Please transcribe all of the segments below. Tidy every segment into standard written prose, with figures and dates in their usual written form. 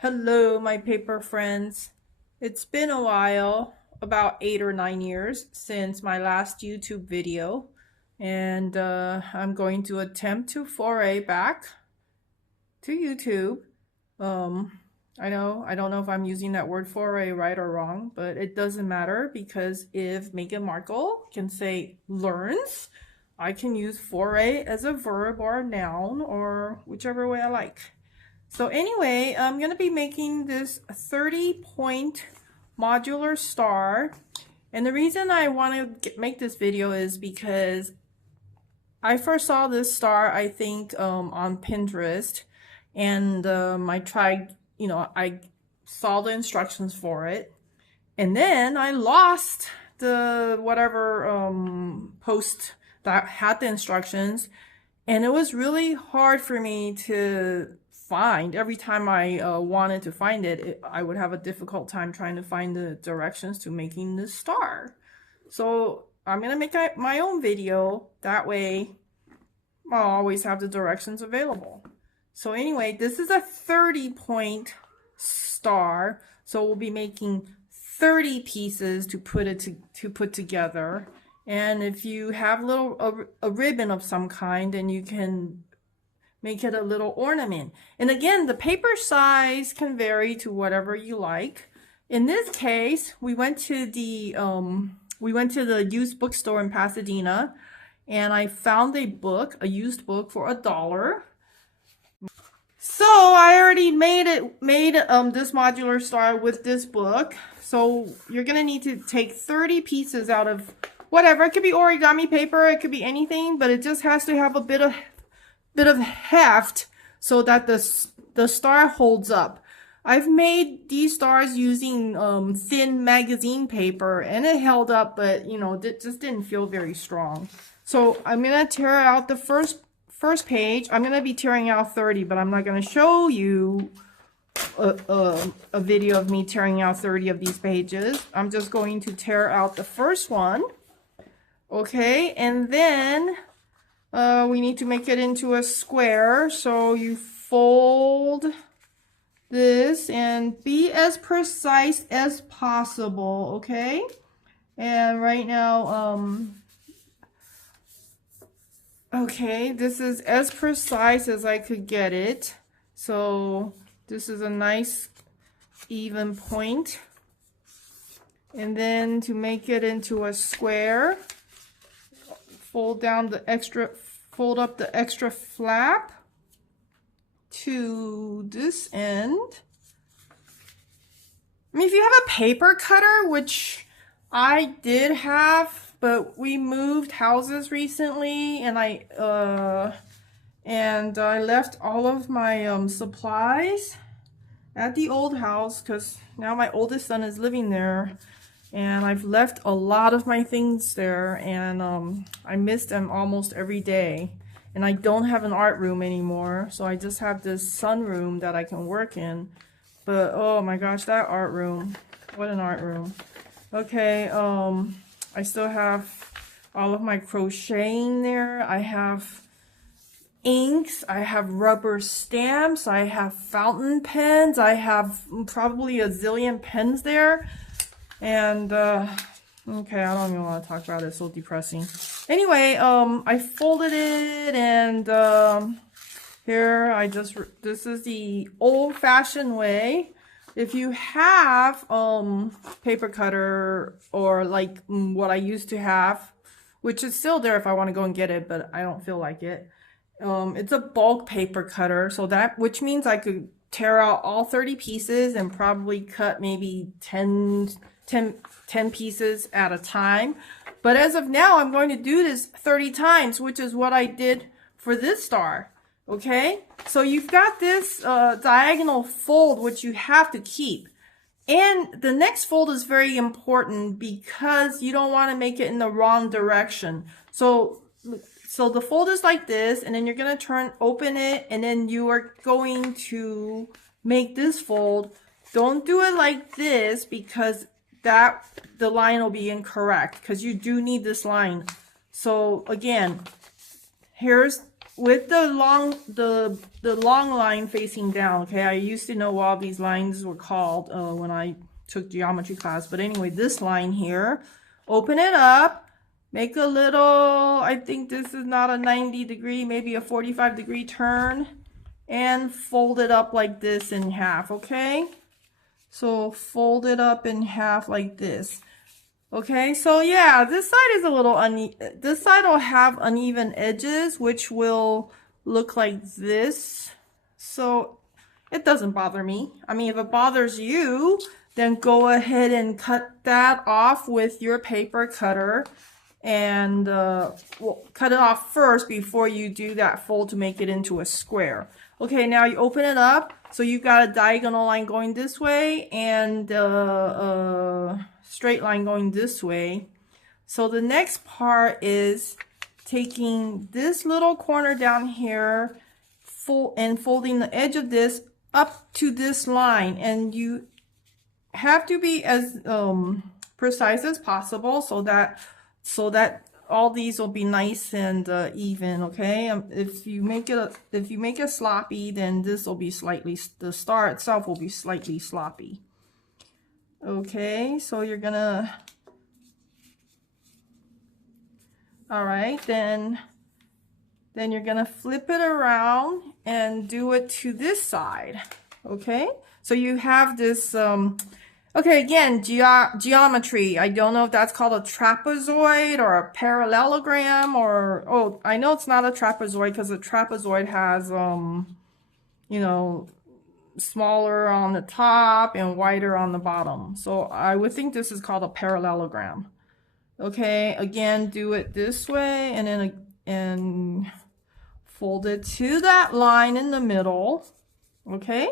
Hello, my paper friends. It's been a while, about 8 or 9 years, since my last YouTube video, and I'm going to attempt to foray back to YouTube. Um, I don't know if I'm using that word foray right or wrong, but it doesn't matter because if Meghan Markle can say learns, I can use foray as a verb or a noun or whichever way I like. So anyway, I'm going to be making this 30-point modular star. And the reason I want to make this video is because I first saw this star, I think, on Pinterest. And I tried, I saw the instructions for it. And then I lost the whatever post that had the instructions. And it was really hard for me to find. Every time I wanted to find it, I would have a difficult time trying to find the directions to making the star. So I'm going to make my own video. That way I'll always have the directions available. So anyway, this is a 30-point star. So we'll be making 30 pieces to put together. And if you have a ribbon of some kind, then you can make it a little ornament. And again, the paper size can vary to whatever you like. In this case, we went to the used bookstore in Pasadena, and I found a used book for $1. So I already made this modular star with this book. So you're gonna need to take 30 pieces out of whatever. It could be origami paper, it could be anything, but it just has to have a bit of heft so that the star holds up. I've made these stars using thin magazine paper, and it held up, but it just didn't feel very strong. So I'm gonna tear out the first page. I'm gonna be tearing out 30, but I'm not gonna show you a video of me tearing out 30 of these pages. I'm just going to tear out the first one. Okay, and then we need to make it into a square. So you fold this and be as precise as possible, okay? And right now, okay, this is as precise as I could get it. So this is a nice even point. And then to make it into a square, fold up the extra flap to this end. I mean, if you have a paper cutter, which I did have, but we moved houses recently, and I left all of my supplies at the old house because now my oldest son is living there. And I've left a lot of my things there, and I miss them almost every day. And I don't have an art room anymore, so I just have this sunroom that I can work in. But oh my gosh, that art room. What an art room. Okay, I still have all of my crocheting there. I have inks, I have rubber stamps, I have fountain pens, I have probably a zillion pens there. And okay, I don't even want to talk about it. It's so depressing. Anyway, I folded it, and here this is the old-fashioned way. If you have paper cutter, or like what I used to have, which is still there if I want to go and get it, but I don't feel like it. It's a bulk paper cutter, so which means I could tear out all 30 pieces and probably cut maybe 10 pieces at a time. But as of now, I'm going to do this 30 times, which is what I did for this star. Okay, so you've got this diagonal fold, which you have to keep. And the next fold is very important because you don't want to make it in the wrong direction. So the fold is like this, and then you're going to open it, and then you are going to make this fold. Don't do it like this because the line will be incorrect, because you do need this line. So again, here's with the long line facing down. Okay, I used to know what these lines were called when I took geometry class, but anyway, this line here, open it up, make a little, I think this is not a 90 degree, maybe a 45 degree turn, and fold it up like this in half. Okay, so fold it up in half like this. Okay, so yeah, this side is a little this side will have uneven edges, which will look like this. So it doesn't bother me. I mean, if it bothers you, then go ahead and cut that off with your paper cutter, and well, cut it off first before you do that fold to make it into a square. Okay, now you open it up. So you've got a diagonal line going this way and straight line going this way. So the next part is taking this little corner down here and folding the edge of this up to this line, and you have to be as precise as possible so that all these will be nice and even. Okay, if you make it sloppy, then this will be slightly, the star itself will be slightly sloppy. Okay, so you're gonna, all right, then you're gonna flip it around and do it to this side. Okay, so you have this okay, again, geometry. I don't know if that's called a trapezoid or a parallelogram, or, oh, I know it's not a trapezoid because a trapezoid has, you know, smaller on the top and wider on the bottom. So I would think this is called a parallelogram. Okay, again, do it this way and then fold it to that line in the middle. Okay,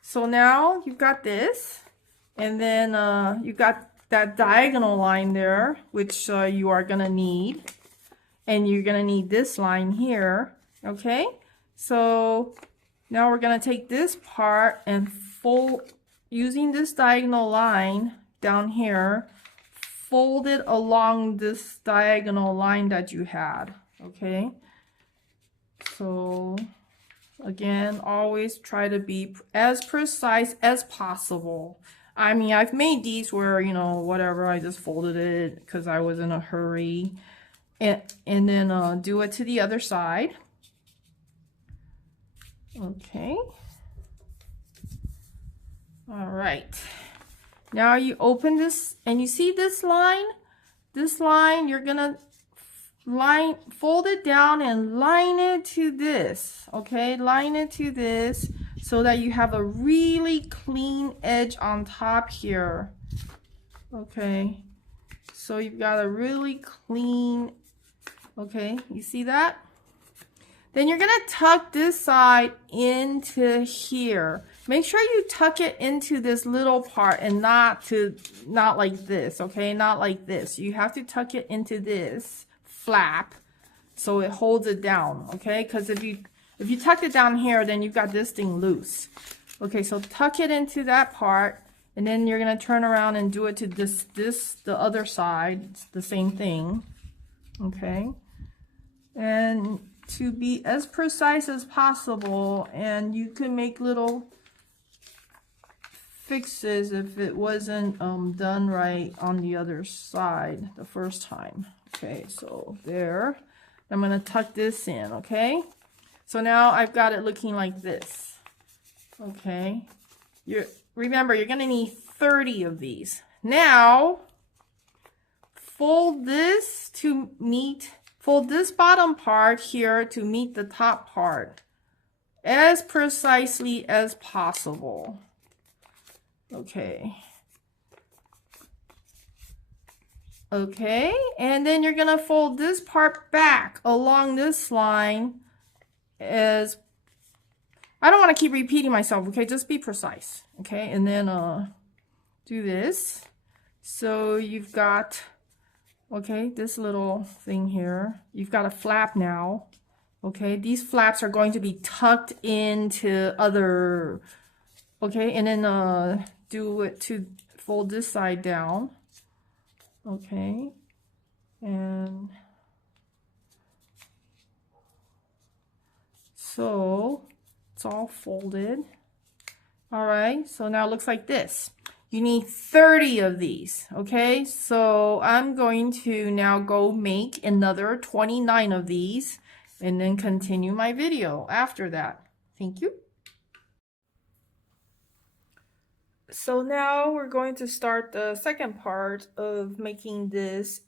so now you've got this. And then you got that diagonal line there, which you are going to need. And you're going to need this line here. Okay? So now we're going to take this part and fold, using this diagonal line down here, fold it along this diagonal line that you had. Okay? So again, always try to be as precise as possible. I mean, I've made these where, you know, whatever, I just folded it because I was in a hurry. And then do it to the other side. Okay. All right. Now you open this, and you see this line? This line, you're going to fold it down and line it to this. Okay, line it to this, so that you have a really clean edge on top here. Okay, so you've got a really clean, okay, you see that? Then you're gonna tuck this side into here. Make sure you tuck it into this little part and not like this, okay? Not like this. You have to tuck it into this flap so it holds it down, okay? Because if you tuck it down here, then you've got this thing loose. Okay, so tuck it into that part, and then you're gonna turn around and do it to the other side. It's the same thing. Okay, and to be as precise as possible, and you can make little fixes if it wasn't done right on the other side the first time. Okay, so there. I'm gonna tuck this in, okay? So now I've got it looking like this. Okay. Remember, you're gonna need 30 of these. Now, fold this bottom part here to meet the top part as precisely as possible. Okay. Okay, and then you're gonna fold this part back along this line as, I don't want to keep repeating myself, okay, just be precise. Okay, and then do this. So you've got, okay, this little thing here, you've got a flap now. Okay, these flaps are going to be tucked into other, okay, and then do it to fold this side down. Okay, and So it's all folded. All right, so now it looks like this. You need 30 of these, okay? So I'm going to now go make another 29 of these and then continue my video after that. Thank you. So now we're going to start the second part of making this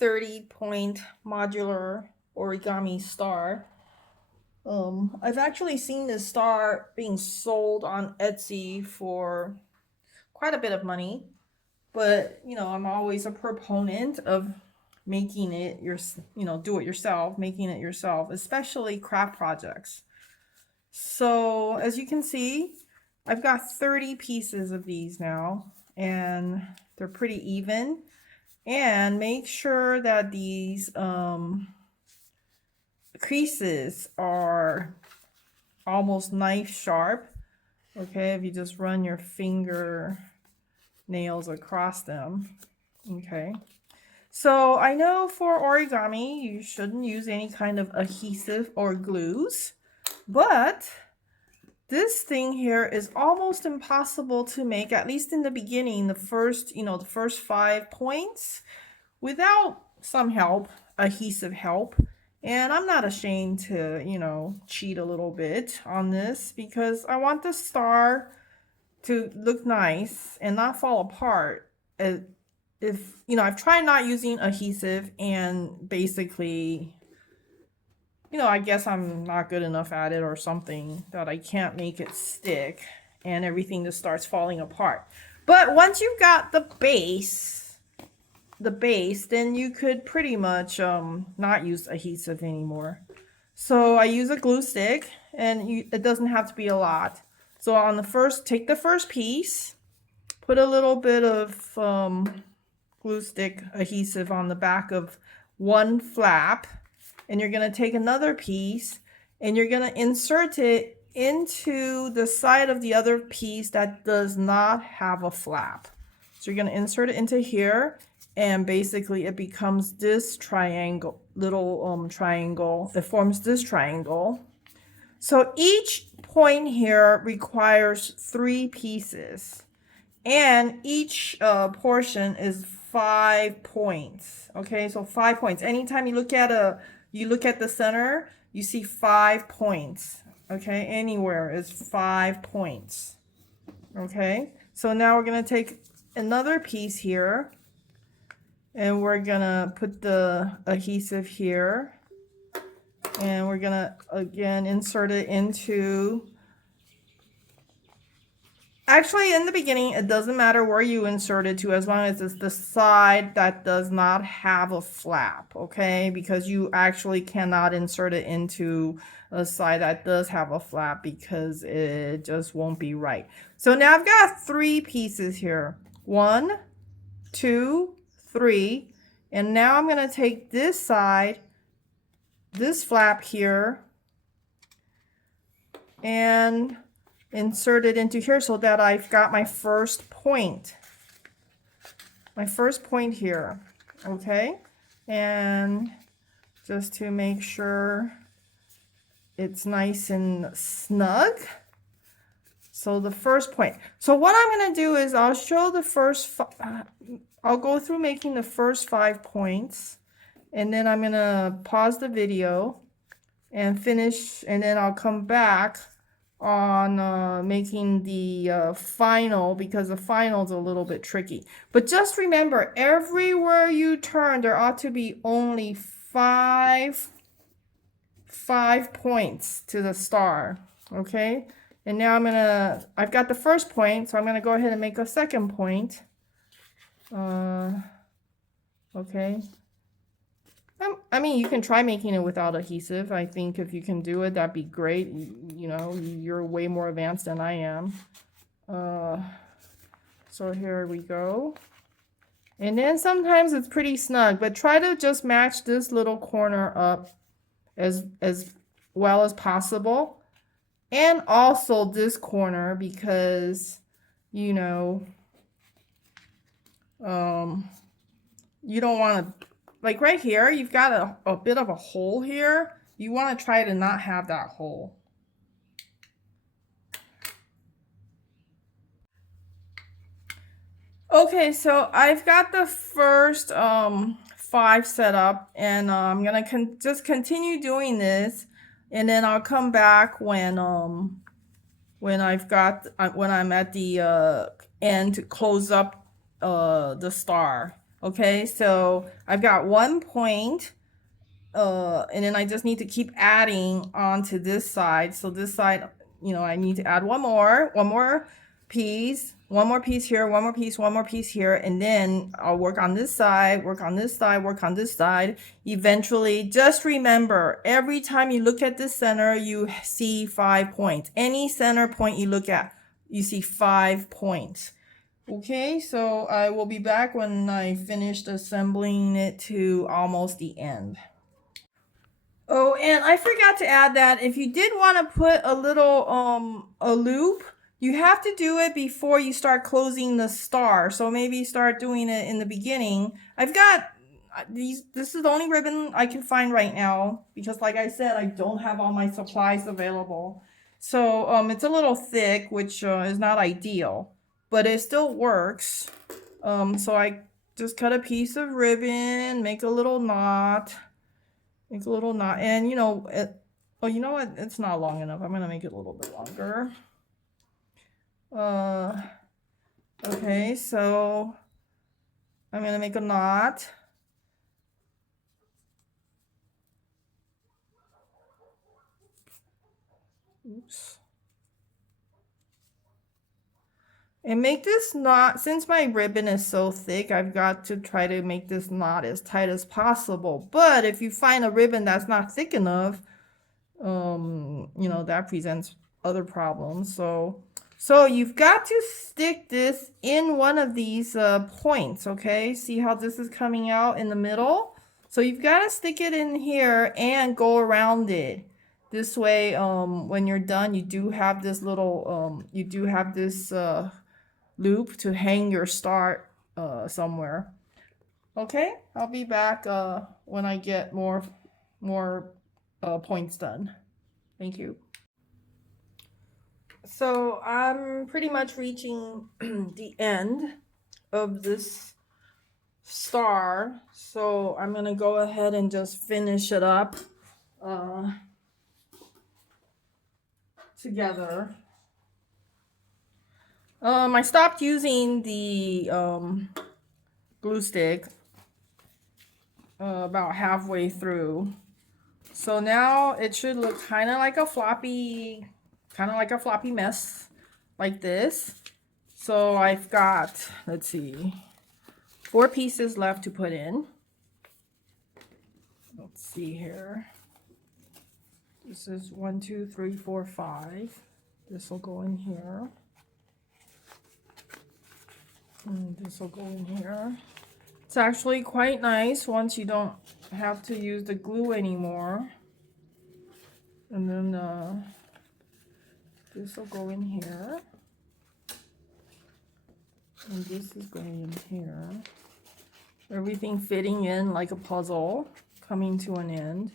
30-point modular origami star. I've actually seen this star being sold on Etsy for quite a bit of money, but you know, I'm always a proponent of making it do it yourself, making it yourself, especially craft projects. So as you can see, I've got 30 pieces of these now, and they're pretty even. And make sure that these creases are almost knife sharp. Okay, if you just run your finger nails across them. Okay, so I know for origami you shouldn't use any kind of adhesive or glues, but this thing here is almost impossible to make, at least in the beginning, the first 5 points, without some help, adhesive help. And I'm not ashamed to, cheat a little bit on this because I want the star to look nice and not fall apart. I've tried not using adhesive, and basically, I guess I'm not good enough at it or something, that I can't make it stick and everything just starts falling apart. But once you've got the base, then you could pretty much not use adhesive anymore. So I use a glue stick, and it doesn't have to be a lot. So take the first piece, put a little bit of glue stick adhesive on the back of one flap, and you're going to take another piece and you're going to insert it into the side of the other piece that does not have a flap. So you're going to insert it into here, and basically it becomes this triangle, little triangle. It forms this triangle. So each point here requires 3 pieces, and each portion is 5 points. Okay, so 5 points. Anytime you look at the center, you see 5 points. Okay, anywhere is 5 points. Okay, so now we're gonna take another piece here, and we're gonna put the adhesive here, and we're gonna again insert it into. Actually, in the beginning, it doesn't matter where you insert it to, as long as it's the side that does not have a flap, okay? Because you actually cannot insert it into a side that does have a flap because it just won't be right. So now I've got 3 pieces here. 1, 2, 3. And now I'm going to take this side, this flap here, and insert it into here so that I've got my first point. My first point here, okay? And just to make sure it's nice and snug. So the first point. So what I'm going to do is I'll show the first, I'll go through making the first 5 points, and then I'm going to pause the video and finish, and then I'll come back on making the final, because the final is a little bit tricky. But just remember, everywhere you turn, there ought to be only 5 points to the star. Okay, and now I've got the first point, so I'm gonna go ahead and make a second point. Okay. I mean, you can try making it without adhesive. I think if you can do it, that'd be great. You're way more advanced than I am. So here we go. And then sometimes it's pretty snug, but try to just match this little corner up as well as possible. And also this corner, because, you don't want to, like right here, you've got a bit of a hole here, You want to try to not have that hole. Okay, so I've got the first 5 set up, and I'm gonna just continue doing this, and then I'll come back when I've got when I'm at the end to close up the star. Okay, so I've got 1 point, and then I just need to keep adding onto this side. So this side, you know, I need to add one more piece, one more piece here, one more piece, one more piece here, and then I'll work on this side, work on this side, work on this side. Eventually, just remember, every time you look at the center, you see 5 points. Any center point you look at, you see 5 points. Okay, so I will be back when I finished assembling it to almost the end. Oh, and I forgot to add that if you did want to put a little a loop, you have to do it before you start closing the star. So maybe start doing it in the beginning. I've got this is the only ribbon I can find right now because like I said, I don't have all my supplies available. So it's a little thick, which is not ideal, but it still works. So I just cut a piece of ribbon, make a little knot. Make a little knot, and you know, oh, you know what? It's not long enough. I'm gonna make it a little bit longer. Okay, so I'm gonna make a knot. Oops. And make this knot, since my ribbon is so thick, I've got to try to make this knot as tight as possible. But if you find a ribbon that's not thick enough, you know, that presents other problems. So you've got to stick this in one of these points, okay? See how this is coming out in the middle? So you've got to stick it in here and go around it. This way, when you're done, you do have this little, loop to hang your star somewhere. Okay, I'll be back when I get more points done. Thank you. So I'm pretty much reaching the end of this star. So I'm gonna go ahead and just finish it up together. I stopped using the glue stick about halfway through. So now it should look kind of like a floppy mess like this. So I've got, let's see, 4 pieces left to put in. Let's see here. This is 1, 2, 3, 4, 5. This will go in here. And this will go in here. It's actually quite nice once you don't have to use the glue anymore. And then this will go in here. And this is going in here. Everything fitting in like a puzzle, coming to an end.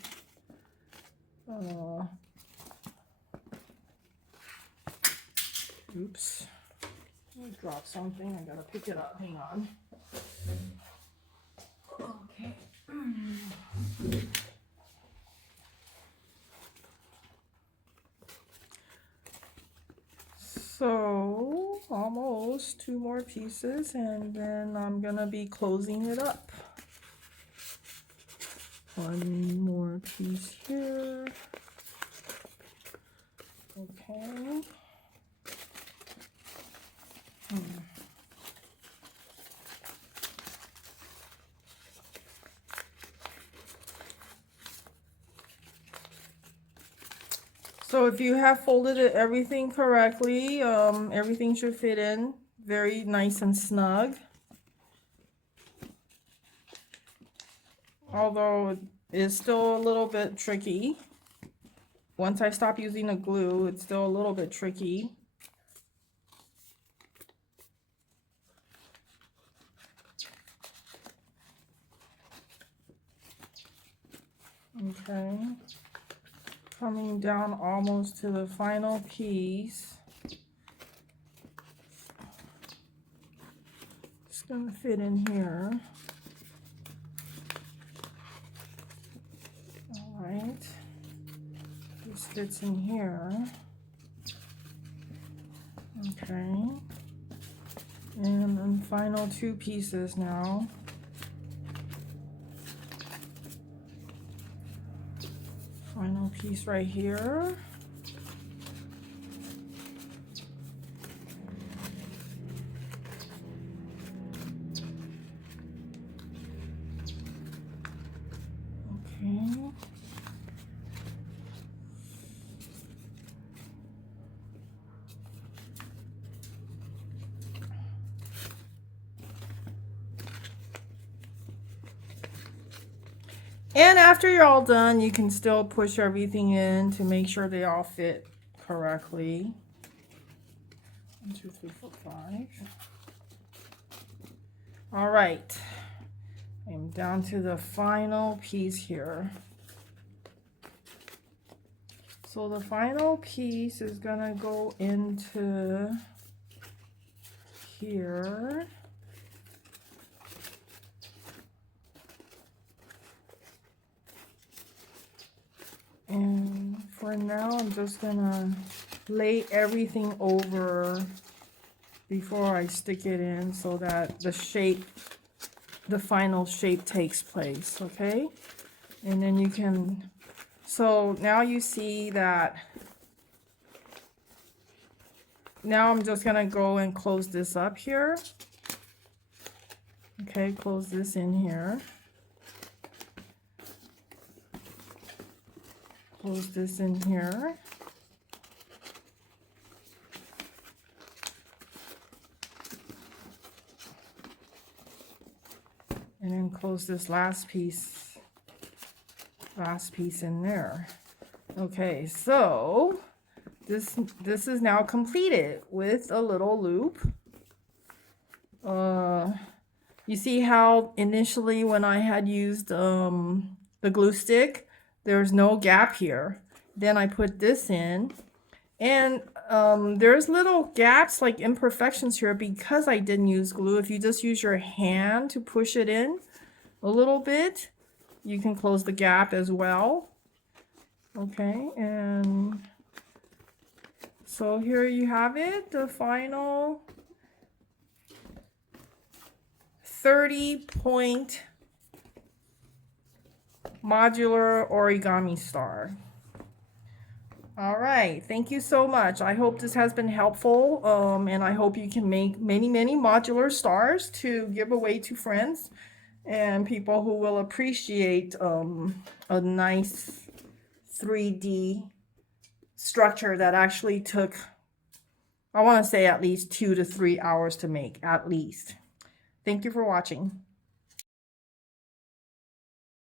Oops. I dropped something. I gotta pick it up. Hang on. Okay. So almost 2 more pieces, and then I'm gonna be closing it up. 1 more piece here. Okay. So if you have folded everything correctly, everything should fit in very nice and snug. Although it is still a little bit tricky. Once I stop using the glue, it's still a little bit tricky. Okay. Coming down almost to the final piece. It's gonna fit in here. All right, this fits in here. Okay, and then final two pieces now. Final piece right here. Okay. And after you're all done, you can still push everything in to make sure they all fit correctly. 1, 2, 3, 4, 5. All right. I'm down to the final piece here. So the final piece is gonna go into here. And for now, I'm just gonna lay everything over before I stick it in so that the shape, the final shape takes place, okay? And then you can, so now you see that, now I'm just gonna go and close this up here. Okay, close this in here. Close this in here. And then close this last piece in there. Okay, so this is now completed with a little loop. You see how initially when I had used the glue stick, there's no gap here. Then I put this in, and there's little gaps, like imperfections here because I didn't use glue. If you just use your hand to push it in a little bit, you can close the gap as well. Okay, and so here you have it, the final 30-point modular origami star. All right, thank you so much. I hope this has been helpful, and I hope you can make many modular stars to give away to friends and people who will appreciate a nice 3D structure that actually took, I want to say, at least 2 to 3 hours to make, at least. Thank you for watching.